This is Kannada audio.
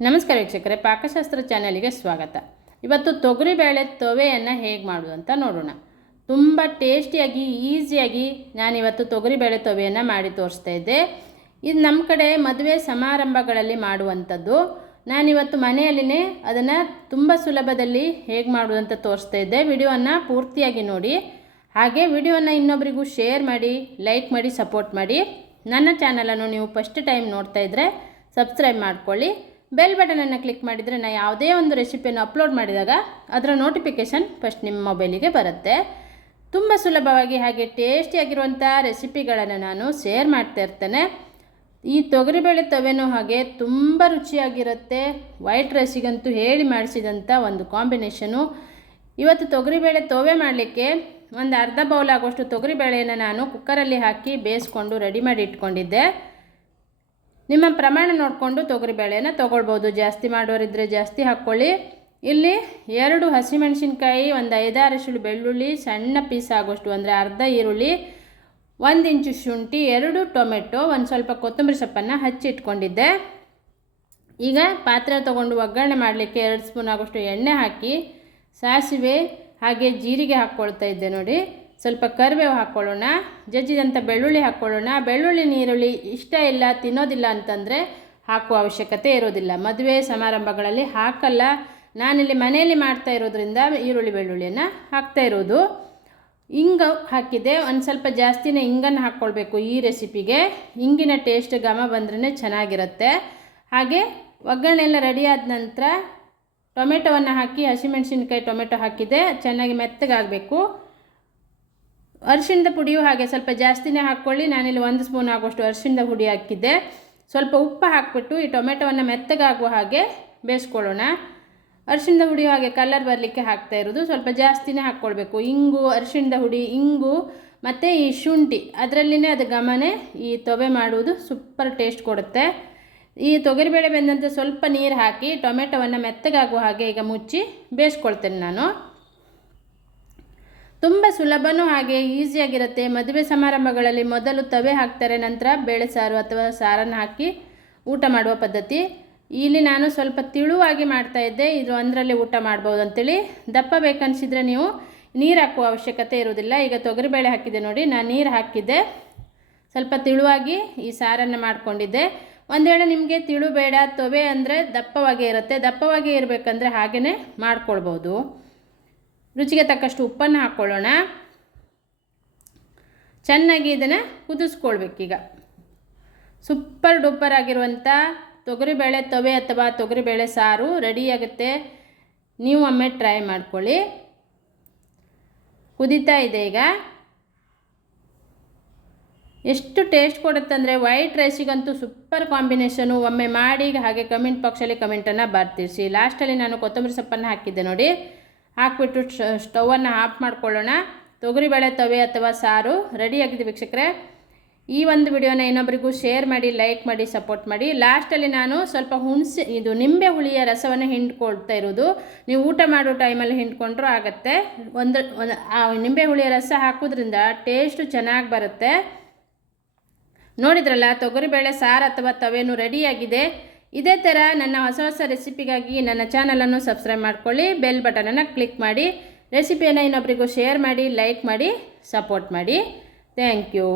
ನಮಸ್ಕಾರ ವೀಕ್ಷಕರೇ, ಪಾಕಶಾಸ್ತ್ರ ಚಾನಲ್ಗೆ ಸ್ವಾಗತ. ಇವತ್ತು ತೊಗರಿಬೇಳೆ ತವೆಯನ್ನು ಹೇಗೆ ಮಾಡೋದು ಅಂತ ನೋಡೋಣ. ತುಂಬ ಟೇಸ್ಟಿಯಾಗಿ ಈಸಿಯಾಗಿ ನಾನಿವತ್ತು ತೊಗರಿಬೇಳೆ ತವೆಯನ್ನು ಮಾಡಿ ತೋರಿಸ್ತಾ ಇದ್ದೆ. ಇದು ನಮ್ಮ ಕಡೆ ಮದುವೆ ಸಮಾರಂಭಗಳಲ್ಲಿ ಮಾಡುವಂಥದ್ದು. ನಾನಿವತ್ತು ಮನೆಯಲ್ಲಿನೇ ಅದನ್ನು ತುಂಬ ಸುಲಭದಲ್ಲಿ ಹೇಗೆ ಮಾಡೋದು ಅಂತ ತೋರಿಸ್ತಾ ಇದ್ದೆ. ವಿಡಿಯೋವನ್ನು ಪೂರ್ತಿಯಾಗಿ ನೋಡಿ. ಹಾಗೆ ವಿಡಿಯೋವನ್ನು ಇನ್ನೊಬ್ಬರಿಗೂ ಶೇರ್ ಮಾಡಿ, ಲೈಕ್ ಮಾಡಿ, ಸಪೋರ್ಟ್ ಮಾಡಿ. ನನ್ನ ಚಾನಲನ್ನು ನೀವು ಫಸ್ಟ್ ಟೈಮ್ ನೋಡ್ತಾ ಇದ್ದರೆ ಸಬ್ಸ್ಕ್ರೈಬ್ ಮಾಡ್ಕೊಳ್ಳಿ. ಬೆಲ್ ಬಟನನ್ನು ಕ್ಲಿಕ್ ಮಾಡಿದರೆ ನಾನು ಯಾವುದೇ ಒಂದು ರೆಸಿಪಿಯನ್ನು ಅಪ್ಲೋಡ್ ಮಾಡಿದಾಗ ಅದರ ನೋಟಿಫಿಕೇಷನ್ ಫಸ್ಟ್ ನಿಮ್ಮ ಮೊಬೈಲಿಗೆ ಬರುತ್ತೆ. ತುಂಬ ಸುಲಭವಾಗಿ ಹಾಗೆ ಟೇಸ್ಟಿಯಾಗಿರುವಂಥ ರೆಸಿಪಿಗಳನ್ನು ನಾನು ಶೇರ್ ಮಾಡ್ತಾ ಇರ್ತೇನೆ. ಈ ತೊಗರಿಬೇಳೆ ತವೆನೂ ಹಾಗೆ ತುಂಬ ರುಚಿಯಾಗಿರುತ್ತೆ. ವೈಟ್ ರೈಸಿಗಂತೂ ಹೇಳಿ ಮಾಡಿಸಿದಂಥ ಒಂದು ಕಾಂಬಿನೇಷನು. ಇವತ್ತು ತೊಗರಿಬೇಳೆ ತವೆ ಮಾಡಲಿಕ್ಕೆ ಒಂದು ಅರ್ಧ ಬೌಲ್ ಆಗುವಷ್ಟು ತೊಗರಿಬೇಳೆಯನ್ನು ನಾನು ಕುಕ್ಕರಲ್ಲಿ ಹಾಕಿ ಬೇಯಿಸ್ಕೊಂಡು ರೆಡಿ ಮಾಡಿ ಇಟ್ಕೊಂಡಿದ್ದೆ. ನಿಮ್ಮ ಪ್ರಮಾಣ ನೋಡಿಕೊಂಡು ತೊಗರಿಬೇಳೆಯನ್ನು ತೊಗೊಳ್ಬೋದು. ಜಾಸ್ತಿ ಮಾಡೋರಿದ್ದರೆ ಜಾಸ್ತಿ ಹಾಕ್ಕೊಳ್ಳಿ. ಇಲ್ಲಿ 2 ಹಸಿಮೆಣಸಿನ್ಕಾಯಿ, ಒಂದು 5-6 ಎಸಳು ಬೆಳ್ಳುಳ್ಳಿ, ಸಣ್ಣ ಪೀಸ್ ಆಗೋಷ್ಟು ಅಂದರೆ ಅರ್ಧ ಈರುಳ್ಳಿ, 1 ಇಂಚು ಶುಂಠಿ, 2 ಟೊಮೆಟೊ, ಒಂದು ಸ್ವಲ್ಪ ಕೊತ್ತಂಬರಿ ಸೊಪ್ಪನ್ನು ಹಚ್ಚಿ ಇಟ್ಕೊಂಡಿದ್ದೆ. ಈಗ ಪಾತ್ರೆ ತೊಗೊಂಡು ಒಗ್ಗರಣೆ ಮಾಡಲಿಕ್ಕೆ 2 ಸ್ಪೂನ್ ಆಗೋಷ್ಟು ಎಣ್ಣೆ ಹಾಕಿ ಸಾಸಿವೆ ಹಾಗೆ ಜೀರಿಗೆ ಹಾಕ್ಕೊಳ್ತಾ ಇದ್ದೆ ನೋಡಿ. ಸ್ವಲ್ಪ ಕರಿಬೇವು ಹಾಕ್ಕೊಳ್ಳೋಣ. ಜಜ್ಜಿದಂಥ ಬೆಳ್ಳುಳ್ಳಿ ಹಾಕ್ಕೊಳ್ಳೋಣ. ಬೆಳ್ಳುಳ್ಳಿ ನೀರುಳ್ಳಿ ಇಷ್ಟ ಇಲ್ಲ, ತಿನ್ನೋದಿಲ್ಲ ಅಂತಂದರೆ ಹಾಕುವ ಅವಶ್ಯಕತೆ ಇರೋದಿಲ್ಲ. ಮದುವೆ ಸಮಾರಂಭಗಳಲ್ಲಿ ಹಾಕಲ್ಲ. ನಾನಿಲ್ಲಿ ಮನೆಯಲ್ಲಿ ಮಾಡ್ತಾ ಇರೋದ್ರಿಂದ ಈರುಳ್ಳಿ ಬೆಳ್ಳುಳ್ಳಿಯನ್ನು ಹಾಕ್ತಾ ಇರೋದು. ಹಿಂಗೆ ಹಾಕಿದೆ. ಒಂದು ಸ್ವಲ್ಪ ಜಾಸ್ತಿನೇ ಹಿಂಗನ್ನು ಹಾಕ್ಕೊಳ್ಬೇಕು ಈ ರೆಸಿಪಿಗೆ. ಹಿಂಗಿನ ಟೇಸ್ಟ್ ಘಮ ಬಂದ್ರೇ ಚೆನ್ನಾಗಿರುತ್ತೆ. ಹಾಗೆ ಒಗ್ಗರಣೆ ಎಲ್ಲ ರೆಡಿಯಾದ ನಂತರ ಟೊಮೆಟೊವನ್ನು ಹಾಕಿ, ಹಸಿಮೆಣಸಿನ್ಕಾಯಿ ಟೊಮೆಟೊ ಹಾಕಿದೆ, ಚೆನ್ನಾಗಿ ಮೆತ್ತಗಾಗಬೇಕು. ಅರಿಶಿಣದ ಪುಡಿಯು ಹಾಗೆ ಸ್ವಲ್ಪ ಜಾಸ್ತಿನೇ ಹಾಕ್ಕೊಳ್ಳಿ. ನಾನಿಲ್ಲಿ 1 ಸ್ಪೂನ್ ಆಗುವಷ್ಟು ಅರಿಶಿಣದ ಪುಡಿ ಹಾಕಿದ್ದೆ. ಸ್ವಲ್ಪ ಉಪ್ಪು ಹಾಕಿಬಿಟ್ಟು ಈ ಟೊಮೆಟೊವನ್ನು ಮೆತ್ತಗಾಗುವ ಹಾಗೆ ಬೇಯಿಸ್ಕೊಳ್ಳೋಣ. ಅರಿಶಿಣದ ಹುಡಿ ಹಾಗೆ ಕಲರ್ ಬರಲಿಕ್ಕೆ ಹಾಕ್ತಾ ಇರೋದು. ಸ್ವಲ್ಪ ಜಾಸ್ತಿನೇ ಹಾಕ್ಕೊಳ್ಬೇಕು. ಇಂಗು, ಅರಿಶಿಣದ ಹುಡಿ, ಇಂಗು ಮತ್ತು ಈ ಶುಂಠಿ ಅದರಲ್ಲಿನೇ ಅದು ಘಮನೇ ಈ ತವೆ ಮಾಡುವುದು ಸೂಪರ್ ಟೇಸ್ಟ್ ಕೊಡುತ್ತೆ. ಈ ತೊಗರಿಬೇಳೆ ಬೆಂದಂತೆ ಸ್ವಲ್ಪ ನೀರು ಹಾಕಿ ಟೊಮೆಟೊವನ್ನು ಮೆತ್ತಗಾಗುವ ಹಾಗೆ ಈಗ ಮುಚ್ಚಿ ಬೇಯಿಸ್ಕೊಳ್ತೇನೆ ನಾನು. ತುಂಬ ಸುಲಭನೂ ಹಾಗೆ ಈಸಿಯಾಗಿರುತ್ತೆ. ಮದುವೆ ಸಮಾರಂಭಗಳಲ್ಲಿ ಮೊದಲು ತವೆ ಹಾಕ್ತಾರೆ, ನಂತರ ಬೇಳೆ ಸಾರು ಅಥವಾ ಸಾರನ್ನು ಹಾಕಿ ಊಟ ಮಾಡುವ ಪದ್ಧತಿ. ಇಲ್ಲಿ ನಾನು ಸ್ವಲ್ಪ ತಿಳುವಾಗಿ ಮಾಡ್ತಾಯಿದ್ದೆ. ಇದು ಒಂದರಲ್ಲಿ ಊಟ ಮಾಡ್ಬೋದು ಅಂತೇಳಿ. ದಪ್ಪ ಬೇಕನ್ನಿಸಿದರೆ ನೀವು ನೀರು ಹಾಕುವ ಅವಶ್ಯಕತೆ ಇರೋದಿಲ್ಲ. ಈಗ ತೊಗರಿಬೇಳೆ ಹಾಕಿದ್ದೆ ನೋಡಿ, ನಾನು ನೀರು ಹಾಕಿದ್ದೆ. ಸ್ವಲ್ಪ ತಿಳುವಾಗಿ ಈ ಸಾರನ್ನು ಮಾಡಿಕೊಂಡಿದ್ದೆ. ಒಂದು ವೇಳೆ ನಿಮಗೆ ತಿಳು ಬೇಡ, ತವೆ ಅಂದರೆ ದಪ್ಪವಾಗೇ ಇರುತ್ತೆ, ದಪ್ಪವಾಗೇ ಇರಬೇಕಂದ್ರೆ ಹಾಗೆಯೇ ಮಾಡ್ಕೊಳ್ಬೋದು. ರುಚಿಗೆ ತಕ್ಕಷ್ಟು ಉಪ್ಪನ್ನು ಹಾಕ್ಕೊಳ್ಳೋಣ. ಚೆನ್ನಾಗಿ ಇದನ್ನು ಕುದಿಸ್ಕೊಳ್ಬೇಕೀಗ. ಸೂಪರ್ ಡೂಪರ್ ಆಗಿರುವಂಥ ತೊಗರಿಬೇಳೆ ತವೆ ಅಥವಾ ತೊಗರಿಬೇಳೆ ಸಾರು ರೆಡಿಯಾಗುತ್ತೆ. ನೀವು ಒಮ್ಮೆ ಟ್ರೈ ಮಾಡ್ಕೊಳ್ಳಿ. ಕುದೀತಾ ಇದೆ ಈಗ. ಎಷ್ಟು ಟೇಸ್ಟ್ ಕೊಡುತ್ತಂದರೆ ವೈಟ್ ರೈಸಿಗಂತೂ ಸೂಪರ್ ಕಾಂಬಿನೇಷನು. ಒಮ್ಮೆ ಮಾಡಿ ಹಾಗೆ ಕಮೆಂಟ್ ಬಾಕ್ಸಲ್ಲಿ ಕಮೆಂಟನ್ನು ಬರ್ತಿರಿಸಿ. ಲಾಸ್ಟಲ್ಲಿ ನಾನು ಕೊತ್ತಂಬರಿ ಸೊಪ್ಪನ್ನು ಹಾಕಿದ್ದೆ ನೋಡಿ. ಹಾಕ್ಬಿಟ್ಟು ಸ್ಟವನ್ನು ಆಫ್ ಮಾಡ್ಕೊಳ್ಳೋಣ. ತೊಗರಿಬೇಳೆ ತವೆ ಅಥವಾ ಸಾರು ರೆಡಿಯಾಗಿದೆ ವೀಕ್ಷಕರೇ. ಈ ಒಂದು ವಿಡಿಯೋನ ಇನ್ನೊಬ್ಬರಿಗೂ ಶೇರ್ ಮಾಡಿ, ಲೈಕ್ ಮಾಡಿ, ಸಪೋರ್ಟ್ ಮಾಡಿ. ಲಾಸ್ಟಲ್ಲಿ ನಾನು ಸ್ವಲ್ಪ ನಿಂಬೆ ಹುಳಿಯ ರಸವನ್ನು ಹಿಂಡ್ಕೊಳ್ತಾ ಇರೋದು. ನೀವು ಊಟ ಮಾಡೋ ಟೈಮಲ್ಲಿ ಹಿಂಡ್ಕೊಂಡ್ರೂ ಆಗುತ್ತೆ. ಆ ನಿಂಬೆ ಹುಳಿಯ ರಸ ಹಾಕೋದ್ರಿಂದ ಟೇಸ್ಟು ಚೆನ್ನಾಗಿ ಬರುತ್ತೆ. ನೋಡಿದ್ರಲ್ಲ, ತೊಗರಿಬೇಳೆ ಸಾರು ಅಥವಾ ತವೆನೂ ರೆಡಿಯಾಗಿದೆ. ಇದೇ ಥರ ನನ್ನ ಹೊಸ ಹೊಸ ರೆಸಿಪಿಗಾಗಿ ನನ್ನ ಚಾನಲನ್ನು ಸಬ್ಸ್ಕ್ರೈಬ್ ಮಾಡ್ಕೊಳ್ಳಿ. ಬೆಲ್ ಬಟನನ್ನು ಕ್ಲಿಕ್ ಮಾಡಿ. ರೆಸಿಪಿಯನ್ನು ಇನ್ನೊಬ್ಬರಿಗೂ ಶೇರ್ ಮಾಡಿ, ಲೈಕ್ ಮಾಡಿ, ಸಪೋರ್ಟ್ ಮಾಡಿ. Thank you.